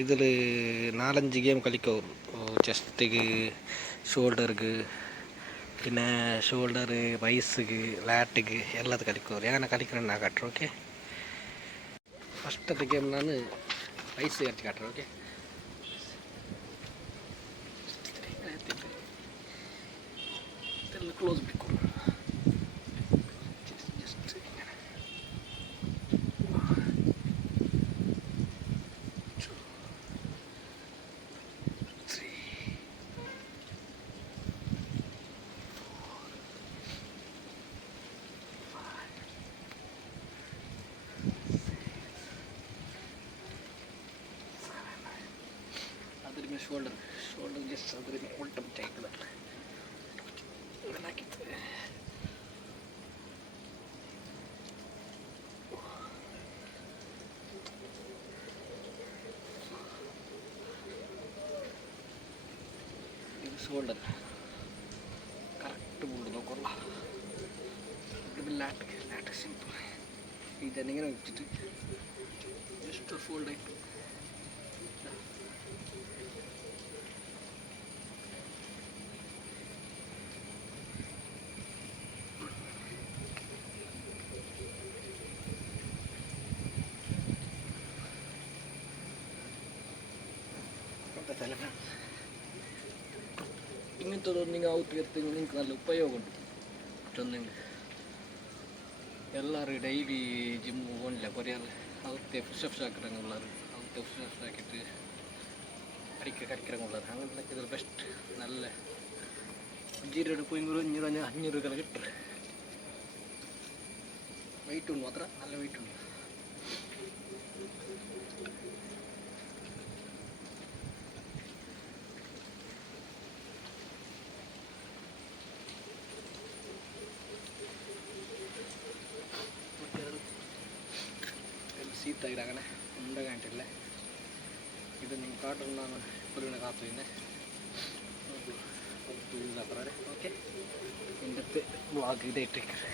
ഇതിൽ 4-5 ഗെയിം കളിക്കും. ചെസ്റ്റിക്ക്, ഷോൾഡർക്ക്, പിന്നെ ഷೋಲ್ಡರ್ ವೈಸ್ಗೆ ಲ್ಯಾಟಿಗೆ ಎಲ್ಲದು ಕಲಿಕೋರು ಯಾನ ಕಲಿக்கிறேன் நான் காட்டுறேன். ஓகே, ஃபஸ்ட்டு கேம் நான் வயசு கட்டி காட்டுறேன். ஓகே, க்ளோஸ் பிடிக்கும். ಶೋಲ್ಡರ್ ಜಸ್ಟ್ ಅದ್ರಿಗೆ ಉಲ್ಟ ಬಿಟ್ಟಾಯ್ತದೆ ಹಾಕಿತ್ತು. ಇದು ಶೋಲ್ಡರ್ ಕರೆಕ್ಟ್ ಬಿಡು ನೋಕೋಲ್ಲ. ಇದು ಲ್ಯಾಟ್ ಸಿಂಪಲ್ ಇದನ್ನಿಗೆ വെച്ചിട്ട് ജസ്റ്റ് ഫോൾഡ് ആയിട്ട് ഇങ്ങനത്തെ നിങ്ങൾ ഔട്ട് എത്തുമ്പോൾ നിങ്ങൾക്ക് നല്ല ഉപയോഗമുണ്ട്. മറ്റൊന്നെങ്കിൽ ಎಲ್ಲರೂ ಡೈಲಿ ಜಿಮ್ ಹೋಗಲಿಲ್ಲ ಕೊರಿಯರ್ ಅವತ್ತೇ ಪುಷಪ್ಸ್ ಹಾಕಿರಂಗೆ உள்ளார். அவத்தே புஷ்அப்ஸ் ஆக்கிட்டு கடிக்கிறவங்க உள்ளார். അങ്ങനെ ഇതിൽ ബെസ്റ്റ് നല്ല 0 പോയി 500 കിട്ടും. വെയിറ്റ് ഉണ്ട്, മാത്ര നല്ല വെയിറ്റ് ഉണ്ട്. ಶೀತ ಇರಾಗನೆ ಒಂದ ಗಂಟೆ ಇಲ್ಲ. ಇದು ನಿಮ್ಮ ಕಾಟನ್ ನಾನು ಪುರಿನ ಕಾತು ಇದ್ದೆ ಇಲ್ಲ ಬರೋರೆ. ಓಕೆ, ಇಂದತ್ತೆ ಬ್ಲಾಗ್ ಇದೆ ಇಟ್ಟಿರ್ತಾರೆ.